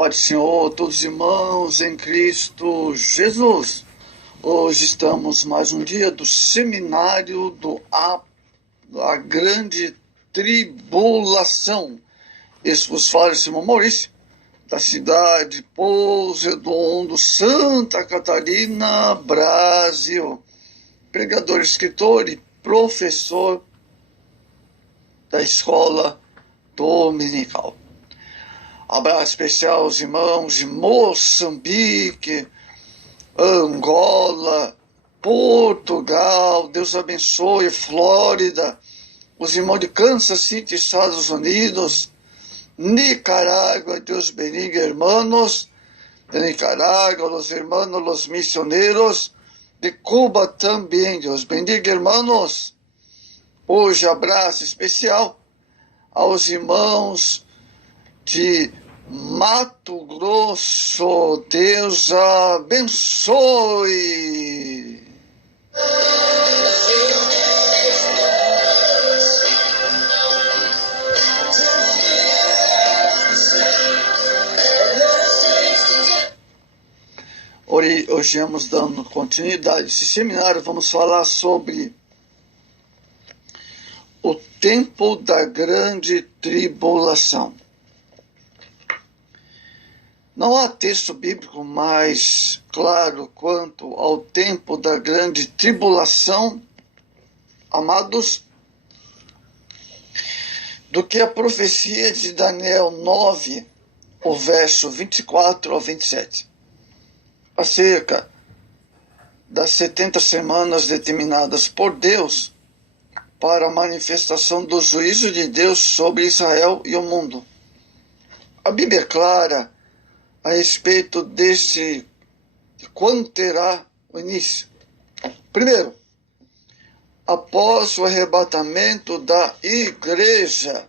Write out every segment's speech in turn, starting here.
Pai do Senhor, todos os irmãos em Cristo Jesus. Hoje estamos mais um dia do seminário da Grande Tribulação. Esse vos fala, Simão Maurício, da cidade de Pouso Redondo, Santa Catarina, Brasil. Pregador, escritor e professor da escola dominical. Abraço especial aos irmãos de Moçambique, Angola, Portugal, Deus abençoe, Flórida, os irmãos de Kansas City, Estados Unidos, Nicarágua, Deus bendiga, hermanos de Nicarágua, os hermanos, os missioneros de Cuba também, Deus bendiga, hermanos. Hoje, abraço especial aos irmãos de Mato Grosso, Deus abençoe. Hoje vamos dando continuidade a esse seminário, vamos falar sobre o tempo da grande tribulação. Não há texto bíblico mais claro quanto ao tempo da grande tribulação, amados, do que a profecia de Daniel 9, o verso 24 ao 27, acerca das 70 semanas determinadas por Deus para a manifestação do juízo de Deus sobre Israel e o mundo. A Bíblia é clara a respeito de quando terá o início. Primeiro, após o arrebatamento da igreja,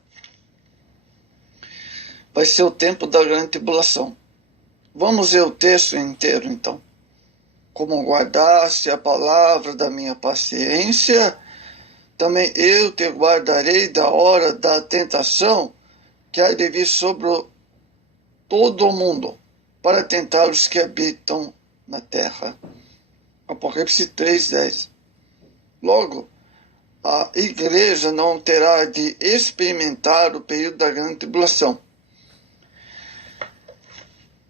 vai ser o tempo da grande tribulação. Vamos ver o texto inteiro, então. Como guardaste a palavra da minha paciência, também eu te guardarei da hora da tentação que há de vir sobre todo o mundo, para tentar os que habitam na terra. Apocalipse 3:10. Logo, a igreja não terá de experimentar o período da grande tribulação.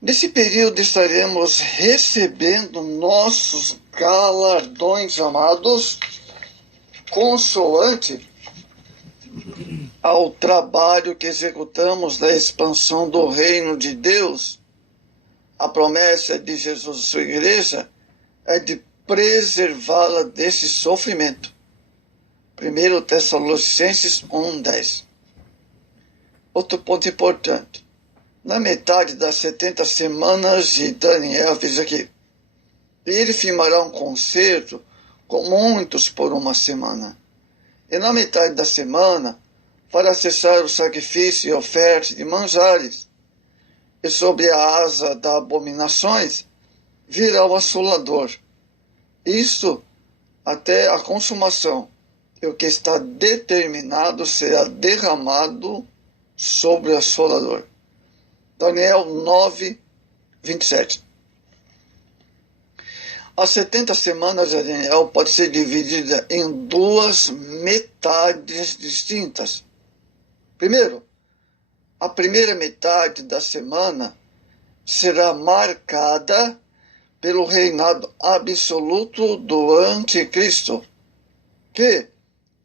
Nesse período estaremos recebendo nossos galardões, amados, consoante ao trabalho que executamos da expansão do reino de Deus. A promessa de Jesus à sua igreja é de preservá-la desse sofrimento. 1 Tessalonicenses 1:10. Outro ponto importante. Na metade das 70 semanas de Daniel, veja aqui, ele firmará um concerto com muitos por uma semana. E na metade da semana, fará cessar o sacrifício e oferta de manjares. E sobre a asa das abominações virá o assolador. Isto até a consumação. E o que está determinado será derramado sobre o assolador. Daniel 9, 27. As 70 semanas de Daniel pode ser dividida em duas metades distintas. Primeiro, a primeira metade da semana será marcada pelo reinado absoluto do Anticristo, que,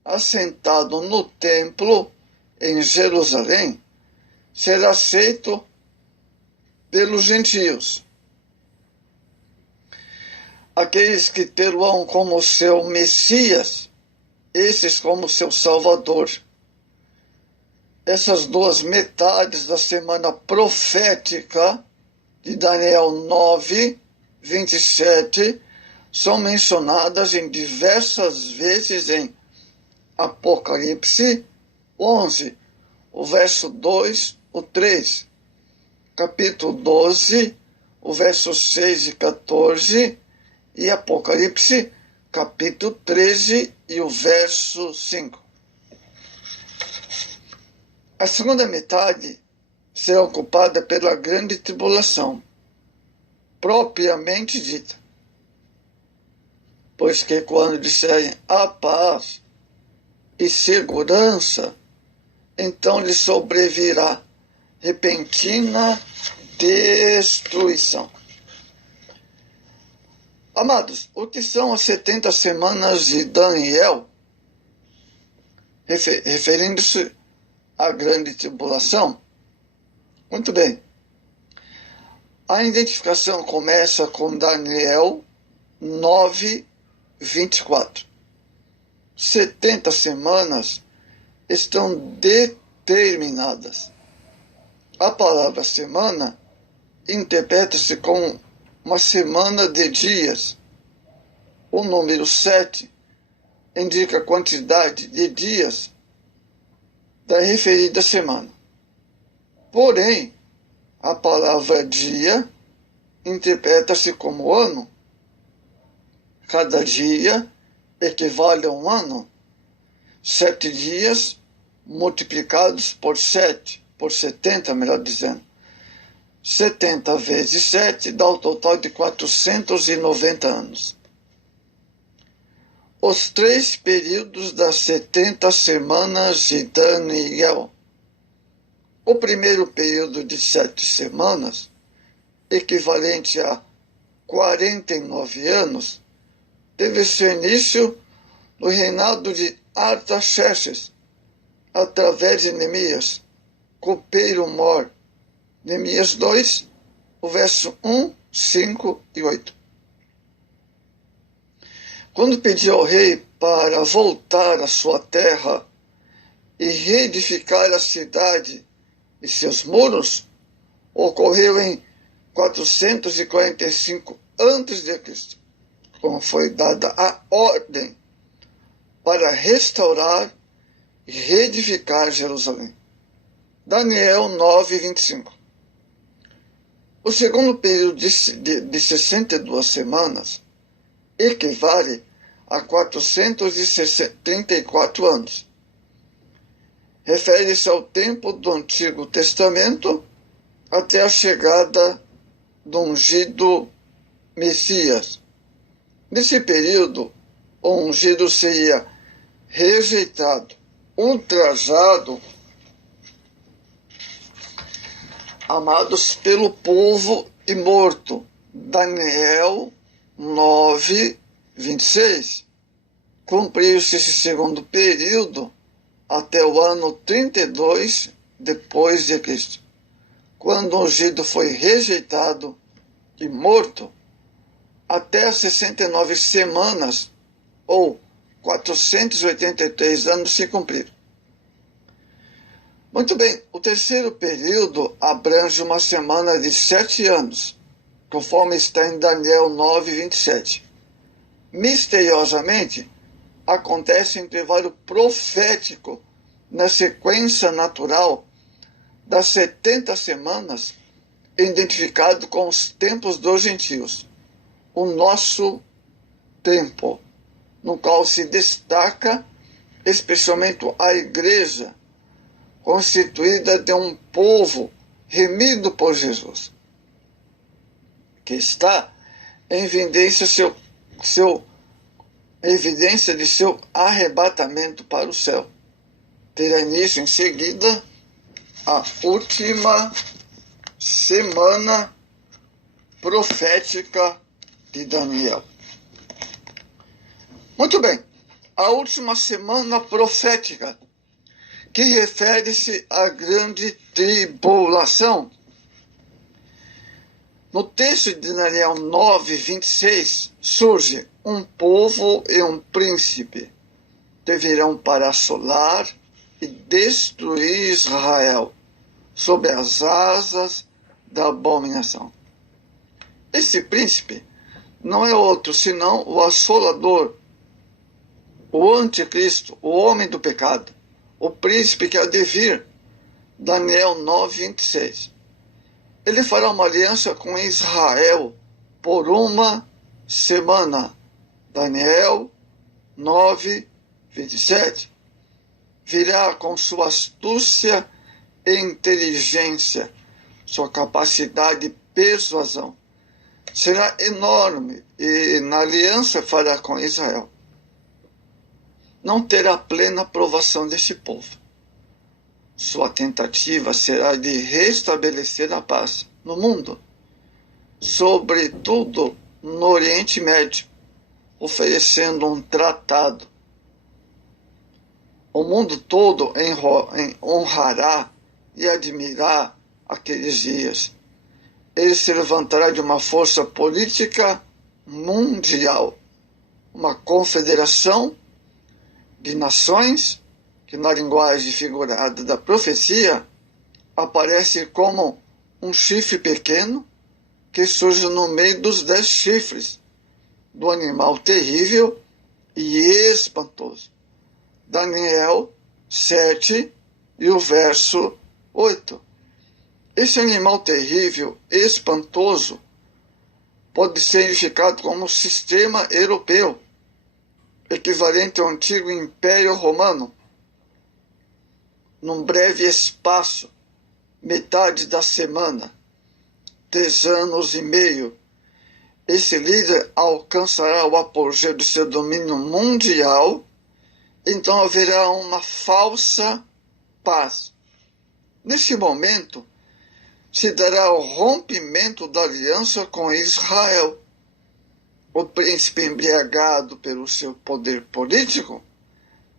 assentado no templo em Jerusalém, será aceito pelos gentios, aqueles que terão como seu Messias, esses como seu Salvador. Essas duas metades da semana profética de Daniel 9, 27, são mencionadas em diversas vezes em Apocalipse 11, o verso 2, o 3, capítulo 12, o verso 6 e 14, e Apocalipse, capítulo 13 e o verso 5. A segunda metade será ocupada pela grande tribulação, propriamente dita. Pois que quando disserem a paz e segurança, então lhe sobrevirá repentina destruição. Amados, o que são as 70 semanas de Daniel, referindo-se à grande tribulação? Muito bem. A identificação começa com Daniel 9:24. 70 semanas estão determinadas. A palavra semana interpreta-se como uma semana de dias. O número 7 indica a quantidade de dias da referida semana. Porém, a palavra dia interpreta-se como ano. Cada dia equivale a um ano. 7 dias multiplicados por 7, por 70, melhor dizendo. 70 vezes 7 dá o total de 490 anos. Os 3 períodos das 70 semanas de Daniel. O primeiro período de 7 semanas, equivalente a 49 anos, teve seu início no reinado de Artaxerxes, através de Neemias, copeiro-mor. Neemias 2, o verso 1, 5 e 8. Quando pediu ao rei para voltar à sua terra e reedificar a cidade e seus muros, ocorreu em 445 a.C., como foi dada a ordem para restaurar e reedificar Jerusalém. Daniel 9:25. O segundo período de 62 semanas equivale a 434 anos. Refere-se ao tempo do Antigo Testamento até a chegada do ungido Messias. Nesse período, o ungido seria rejeitado, ultrajado, amados pelo povo e morto. Daniel 9:26. Cumpriu-se esse segundo período até o ano 32 depois de Cristo, quando o ungido foi rejeitado e morto. Até as 69 semanas, ou 483 anos, se cumpriram. Muito bem, o terceiro período abrange uma semana de 7 anos, conforme está em Daniel 9:27. Misteriosamente, acontece um intervalo profético na sequência natural das 70 semanas, identificado com os tempos dos gentios, o nosso tempo, no qual se destaca especialmente a igreja, constituída de um povo remido por Jesus, que está em evidência de seu arrebatamento para o céu. Terá início em seguida a última semana profética de Daniel. Muito bem, a última semana profética, que refere-se à grande tribulação. No texto de Daniel 9:26, surge um povo e um príncipe que virão para assolar e destruir Israel sob as asas da abominação. Esse príncipe não é outro senão o assolador, o anticristo, o homem do pecado, o príncipe que há de vir. Daniel 9:26. Ele fará uma aliança com Israel por uma semana. Daniel 9:27. Virá com sua astúcia inteligência, sua capacidade de persuasão será enorme e na aliança fará com Israel. Não terá plena aprovação deste povo. Sua tentativa será de restabelecer a paz no mundo, sobretudo no Oriente Médio, oferecendo um tratado. O mundo todo honrará e admirará aqueles dias. Ele se levantará de uma força política mundial, uma confederação de nações que, na linguagem figurada da profecia, aparece como um chifre pequeno que surge no meio dos 10 chifres do animal terrível e espantoso. Daniel 7 e o verso 8. Esse animal terrível, espantoso, pode ser identificado como sistema europeu, equivalente ao antigo Império Romano. Num breve espaço, metade da semana, 3 anos e meio, esse líder alcançará o apogeu de seu domínio mundial. Então haverá uma falsa paz. Nesse momento, se dará o rompimento da aliança com Israel. O príncipe, embriagado pelo seu poder político,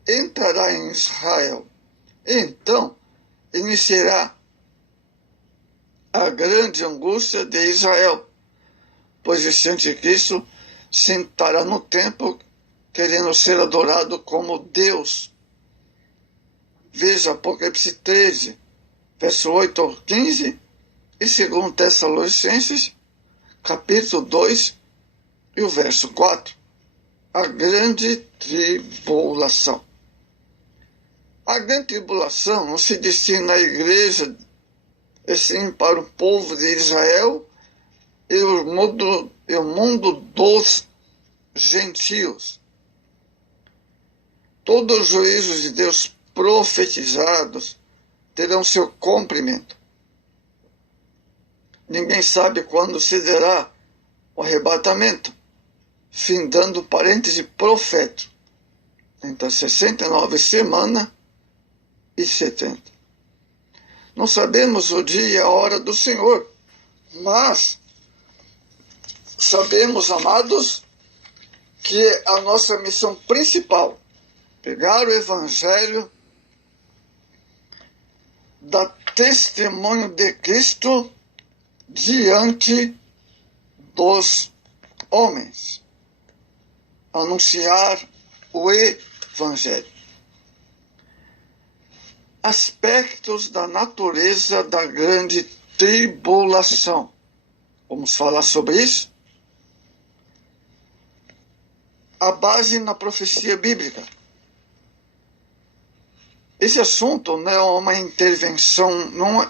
entrará em Israel. Então, iniciará a grande angústia de Israel, pois esse anticristo sentará no templo querendo ser adorado como Deus. Veja Apocalipse 13, verso 8 ao 15, e 2 Tessalonicenses, capítulo 2, e o verso 4. A grande tribulação. A grande tribulação não se destina à igreja, e sim para o povo de Israel e o mundo dos gentios. Todos os juízos de Deus profetizados terão seu cumprimento. Ninguém sabe quando se dará o arrebatamento, findando o parêntese profético, entre as 69 semanas e 70. Não sabemos o dia e a hora do Senhor, mas sabemos, amados, que a nossa missão principal, pegar o Evangelho, dar testemunho de Cristo diante dos homens. Anunciar o Evangelho. Aspectos da natureza da grande tribulação. Vamos falar sobre isso? A base na profecia bíblica. Esse assunto não é uma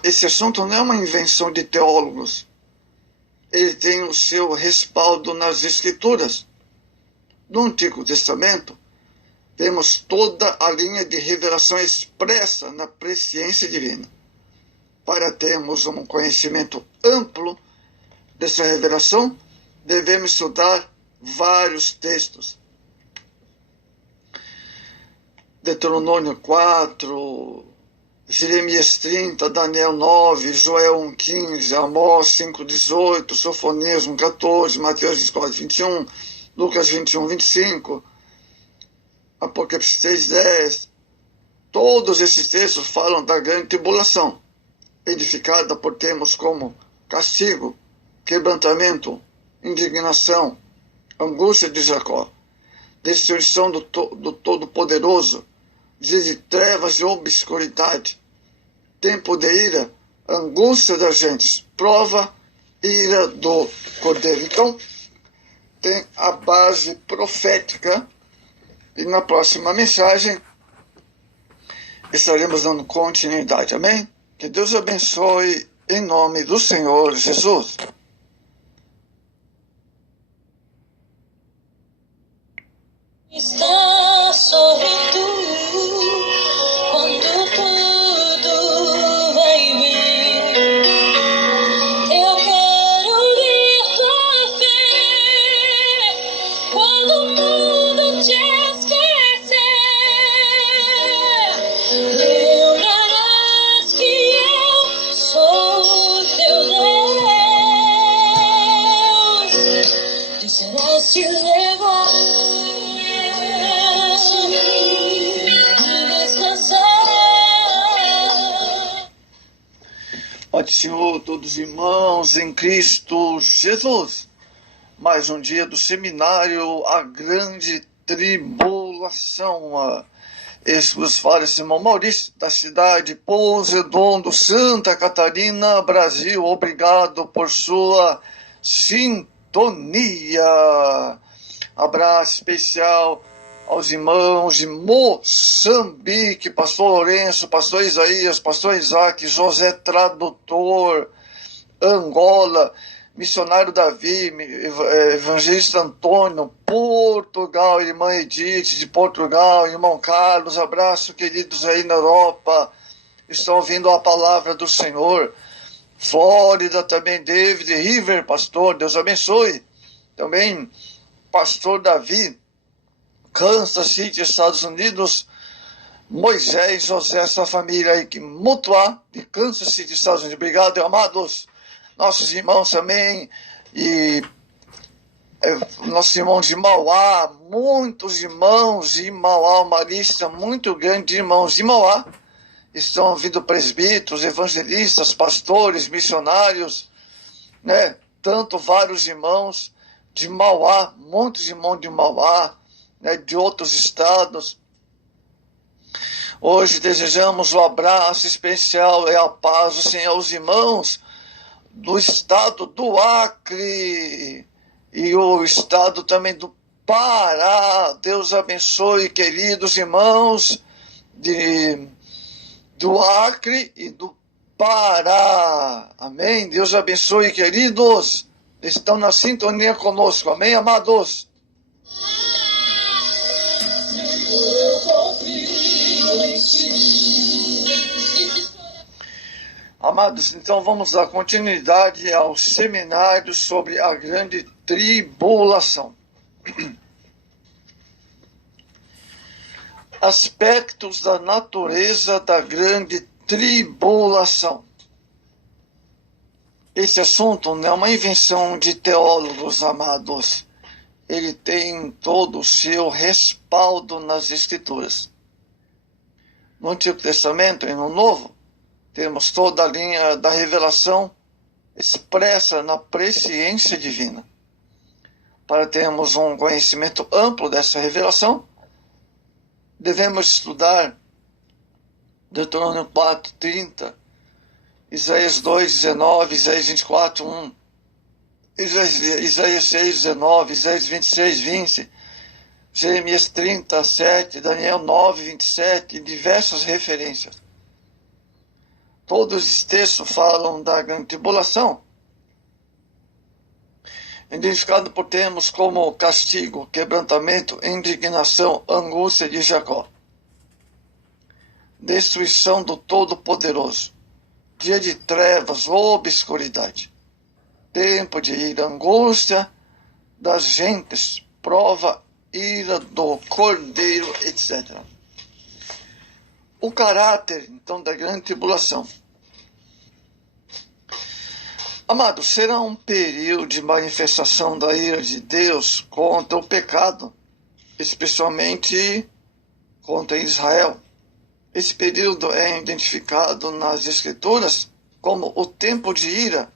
esse assunto não é uma invenção de teólogos. Ele tem o seu respaldo nas Escrituras. No Antigo Testamento, vemos toda a linha de revelação expressa na presciência divina. Para termos um conhecimento amplo dessa revelação, devemos estudar vários textos. Deuteronômio 4, Jeremias 30, Daniel 9, Joel 1,15, Amós 5,18, Sofonias 1,14, Mateus 24,21, Lucas 21,25, Apocalipse 3,10. Todos esses textos falam da grande tribulação, edificada por termos como castigo, quebrantamento, indignação, angústia de Jacó, destruição do Todo-Poderoso, dia de trevas e obscuridade, tempo de ira, angústia das gentes, prova e ira do Cordeiro. Então, tem a base profética, e na próxima mensagem estaremos dando continuidade. Amém? Que Deus abençoe em nome do Senhor Jesus. Está sorrindo quando tudo vai paz do Senhor, todos os irmãos em Cristo Jesus. Mais um dia do seminário, a grande tribulação. Esse vos fala esse irmão Maurício, da cidade de Pouso Redondo, Santa Catarina, Brasil. Obrigado por sua sintonia. Abraço especial aos irmãos de Moçambique, pastor Lourenço, pastor Isaías, pastor Isaac, José Tradutor, Angola, missionário Davi, evangelista Antônio, Portugal, irmã Edith de Portugal, irmão Carlos, abraço queridos aí na Europa, estão ouvindo a palavra do Senhor. Flórida também, David River, pastor, Deus abençoe. Também pastor Davi, Kansas City, Estados Unidos, Moisés, José, essa família aí, que Mutuá, de Kansas City, Estados Unidos. Obrigado, amados. Nossos irmãos também, e nossos irmãos de Mauá, muitos irmãos de Mauá, uma lista muito grande de irmãos de Mauá. Estão vindo presbíteros, evangelistas, pastores, missionários, né? Tanto vários irmãos de Mauá, muitos irmãos de Mauá, né, de outros estados. Hoje desejamos um abraço especial e a paz do Senhor aos irmãos do estado do Acre e o estado também do Pará. Deus abençoe, queridos irmãos do Acre e do Pará. Amém? Deus abençoe, queridos. Estão na sintonia conosco. Amém, amados? Amados, então vamos dar continuidade ao seminário sobre a grande tribulação. Aspectos da natureza da grande tribulação. Esse assunto não é uma invenção de teólogos, amados. Ele tem todo o seu respaldo nas Escrituras. No Antigo Testamento e no Novo, temos toda a linha da revelação expressa na presciência divina. Para termos um conhecimento amplo dessa revelação, devemos estudar Deuteronômio 4:30, Isaías 2:19, Isaías 24:1, Isaías 6:19, Isaías 26:20, Jeremias 30:7, Daniel 9:27 e diversas referências. Todos os textos falam da grande tribulação, identificado por termos como castigo, quebrantamento, indignação, angústia de Jacó, destruição do Todo-Poderoso, dia de trevas, obscuridade, tempo de ira, angústia das gentes, prova, ira do Cordeiro, etc. O caráter, então, da grande tribulação. Amados, será um período de manifestação da ira de Deus contra o pecado, especialmente contra Israel. Esse período é identificado nas Escrituras como o tempo de ira.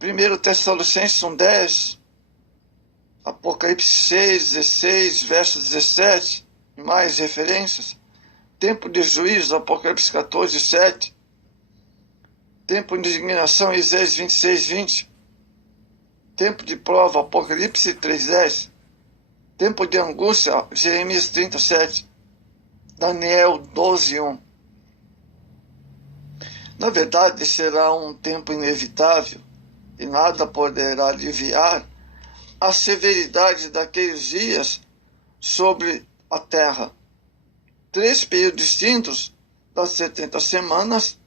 1 Tessalonicenses 1:10, Apocalipse 6:16, verso 17, mais referências. Tempo de juízo, Apocalipse 14:7. Tempo de indignação, Isaías 26:20. Tempo de prova, Apocalipse 3:10. Tempo de angústia, Jeremias 37. Daniel 12:1. Na verdade, será um tempo inevitável e nada poderá aliviar a severidade daqueles dias sobre a terra. 3 períodos distintos das 70 semanas,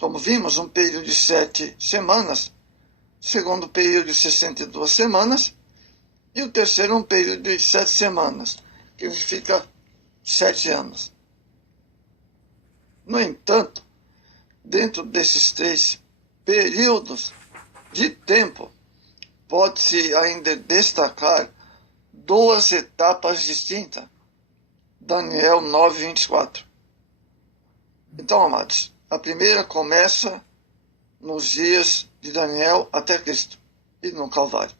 como vimos, um período de 7 semanas, segundo período de 62 semanas, e o terceiro um período de 7 semanas, que significa 7 anos. No entanto, dentro desses 3 períodos de tempo, pode-se ainda destacar 2 etapas distintas. Daniel 9:24. Então, amados, a primeira começa nos dias de Daniel até Cristo e no Calvário.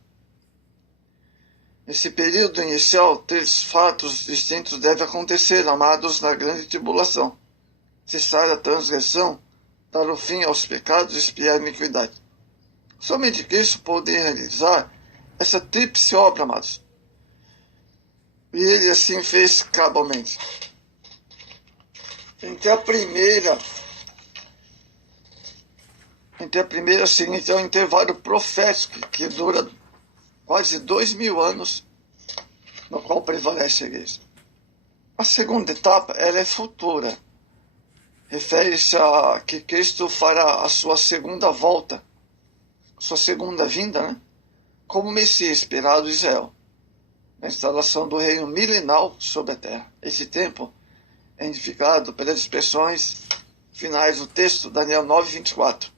Nesse período inicial, 3 fatos distintos devem acontecer, amados, na grande tribulação: cessar a transgressão, dar o fim aos pecados e expiar a iniquidade. Somente Cristo pode realizar essa tríplice obra, amados. E ele assim fez cabalmente. Entre a primeira seguinte é um intervalo profético que dura quase 2000 anos, no qual prevalece a igreja. A segunda etapa, ela é futura. Refere-se a que Cristo fará a sua segunda volta, sua segunda vinda, né? Como Messias esperado de Israel, na instalação do reino milenal sobre a terra. Esse tempo é identificado pelas expressões finais do texto, Daniel 9:24,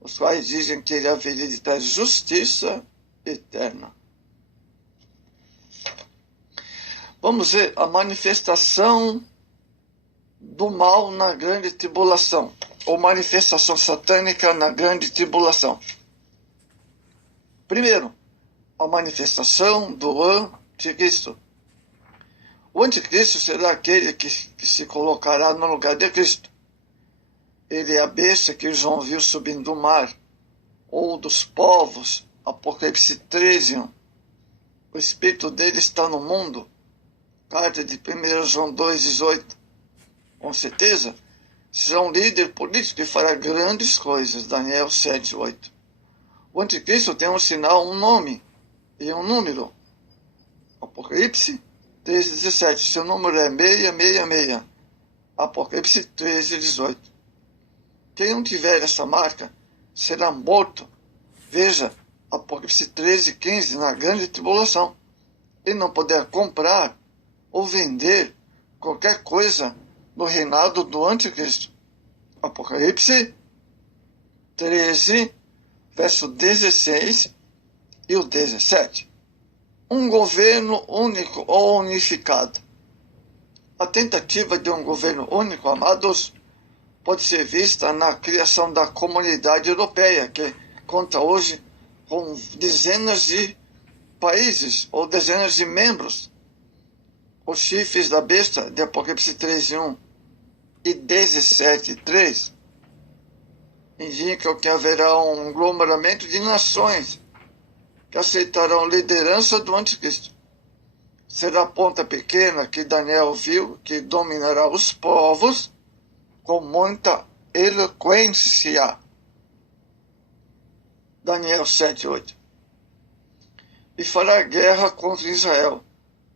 os quais dizem que ele haveria de trazer justiça eterna. Vamos ver a manifestação do mal na grande tribulação, ou manifestação satânica na grande tribulação. Primeiro, a manifestação do anticristo. O anticristo será aquele que se colocará no lugar de Cristo. Ele é a besta que João viu subindo do mar, ou dos povos, Apocalipse 13:1. O espírito dele está no mundo, carta de 1 João 2:18. Com certeza, será um líder político que fará grandes coisas, Daniel 7:8. O anticristo tem um sinal, um nome e um número. Apocalipse 13:17. Seu número é 666. Apocalipse 13:18. Quem não tiver essa marca será morto. Veja, Apocalipse 13:15, na grande tribulação. E não poderá comprar ou vender qualquer coisa no reinado do anticristo. Apocalipse 13, verso 16 e o 17. Um governo único ou unificado. A tentativa de um governo único, amados, pode ser vista na criação da Comunidade Europeia, que conta hoje com dezenas de países ou dezenas de membros. Os chifres da besta de Apocalipse 13:1 e 17:3 indicam que haverá um aglomeramento de nações que aceitarão a liderança do anticristo. Será a ponta pequena que Daniel viu que dominará os povos com muita eloquência. Daniel 7:8. E fará guerra contra Israel.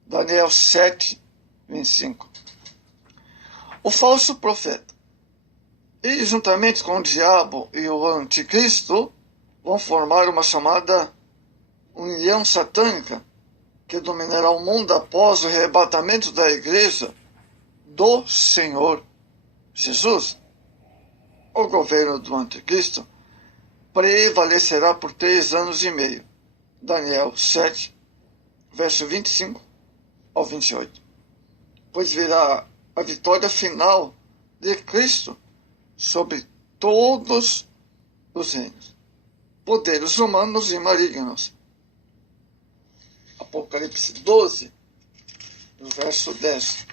Daniel 7:25. O falso profeta. E juntamente com o diabo e o anticristo vão formar uma chamada união satânica que dominará o mundo após o arrebatamento da igreja do Senhor Jesus. O governo do anticristo prevalecerá por 3 anos e meio. Daniel 7, verso 25 ao 28. Pois virá a vitória final de Cristo sobre todos os reinos, poderes humanos e malignos. Apocalipse 12, verso 10.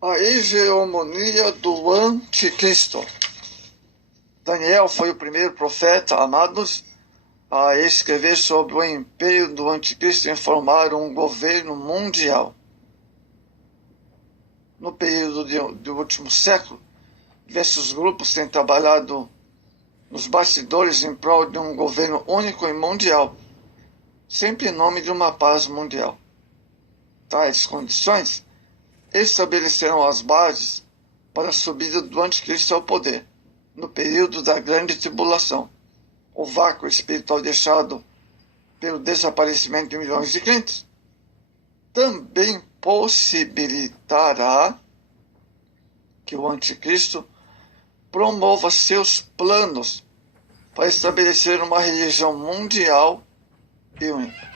A hegemonia do anticristo. Daniel foi o primeiro profeta, amados, a escrever sobre o empenho do anticristo em formar um governo mundial. No período do último século, diversos grupos têm trabalhado nos bastidores em prol de um governo único e mundial, sempre em nome de uma paz mundial. Tais condições estabelecerão as bases para a subida do anticristo ao poder, no período da grande tribulação. O vácuo espiritual deixado pelo desaparecimento de milhões de crentes também possibilitará que o anticristo promova seus planos para estabelecer uma religião mundial e única.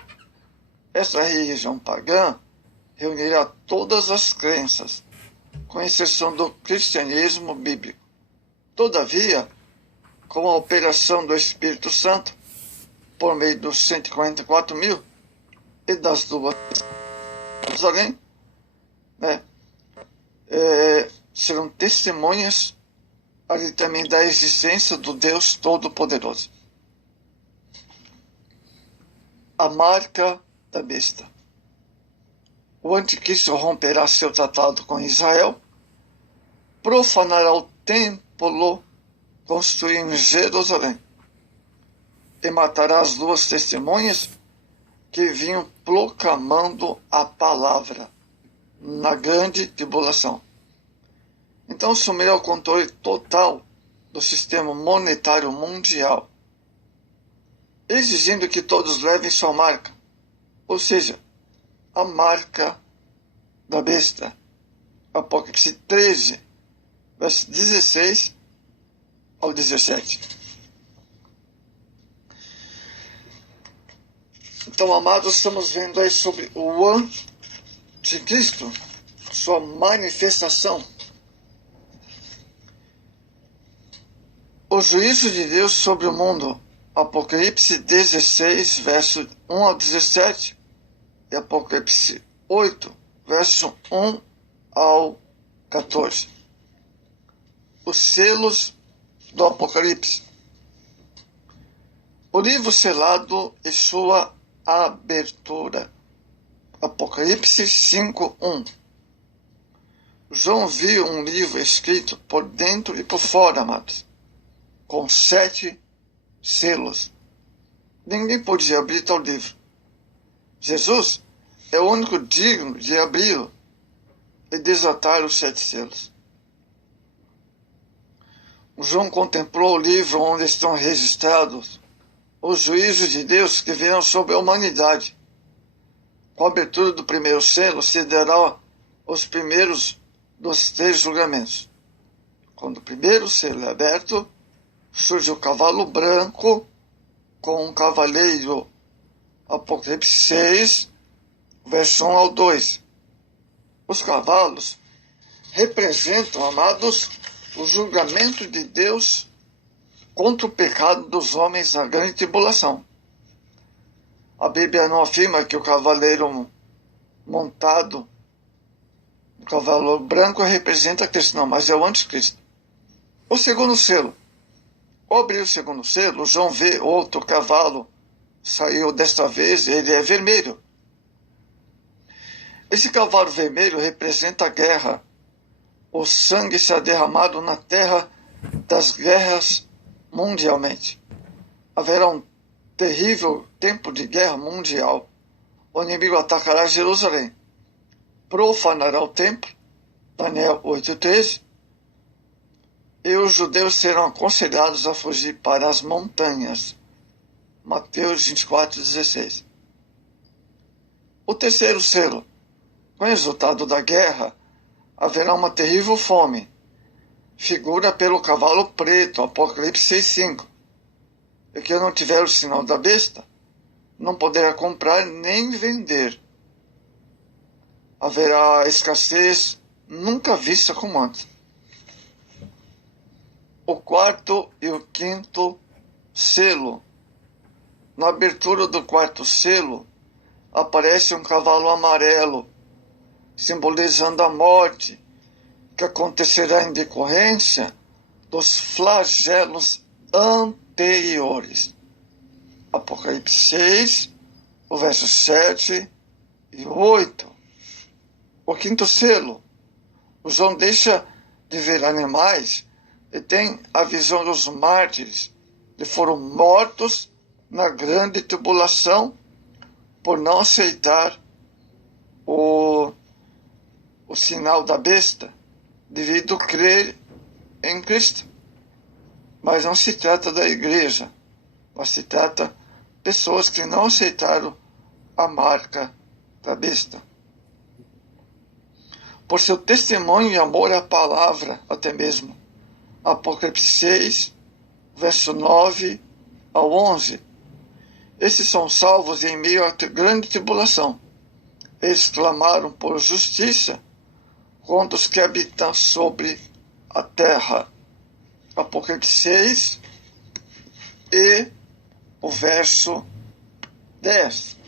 Essa religião pagã reunirá todas as crenças, com exceção do cristianismo bíblico. Todavia, com a operação do Espírito Santo, por meio dos 144.000 e das duas Jerusalém, né, serão testemunhas ali também da existência do Deus Todo-Poderoso. A marca da besta. O anticristo romperá seu tratado com Israel, profanará o templo construído em Jerusalém e matará as duas testemunhas que vinham proclamando a palavra na grande tribulação. Então assumirá o controle total do sistema monetário mundial, exigindo que todos levem sua marca, ou seja, a marca da besta. Apocalipse 13, versos 16 ao 17. Então, amados, estamos vendo aí sobre o anticristo, sua manifestação. O juízo de Deus sobre o mundo. Apocalipse 16, verso 1 ao 17. E Apocalipse 8, verso 1 ao 14. Os selos do Apocalipse. O livro selado e sua abertura. Apocalipse 5:1. João viu um livro escrito por dentro e por fora, amados, com 7 selos. Ninguém podia abrir tal livro. Jesus é o único digno de abri-lo e desatar os 7 selos. João contemplou o livro onde estão registrados os juízos de Deus que virão sobre a humanidade. Com a abertura do primeiro selo, se dará os primeiros dos 3 julgamentos. Quando o primeiro selo é aberto, surge o cavalo branco com um cavaleiro. Apocalipse 6, verso 1 ao 2. Os cavalos representam, amados, o julgamento de Deus contra o pecado dos homens na grande tribulação. A Bíblia não afirma que o cavaleiro montado, o cavalo branco, representa Cristo, não, mas é o anticristo. O segundo selo. Ao abrir o segundo selo, João vê outro cavalo. Saiu desta vez, ele é vermelho. Esse cavalo vermelho representa a guerra. O sangue será derramado na terra das guerras mundialmente. Haverá um terrível tempo de guerra mundial. O inimigo atacará Jerusalém, profanará o templo, Daniel 8:13, e os judeus serão aconselhados a fugir para as montanhas, Mateus 24:16. O terceiro selo. Com o resultado da guerra, haverá uma terrível fome. Figura pelo cavalo preto, Apocalipse 6:5. E quem não tiver o sinal da besta, não poderá comprar nem vender. Haverá escassez nunca vista como antes. O quarto e o quinto selo. Na abertura do quarto selo, aparece um cavalo amarelo, simbolizando a morte que acontecerá em decorrência dos flagelos anteriores. Apocalipse 6, o verso 7 e 8. O quinto selo. O João deixa de ver animais e tem a visão dos mártires que foram mortos na grande tribulação por não aceitar o sinal da besta, devido a crer em Cristo. Mas não se trata da igreja, mas se trata de pessoas que não aceitaram a marca da besta. Por seu testemunho e amor à palavra, até mesmo. Apocalipse 6, verso 9 ao 11. Esses são salvos em meio à grande tribulação. Eles clamaram por justiça contra os que habitam sobre a terra. Apocalipse 6 e o verso 10.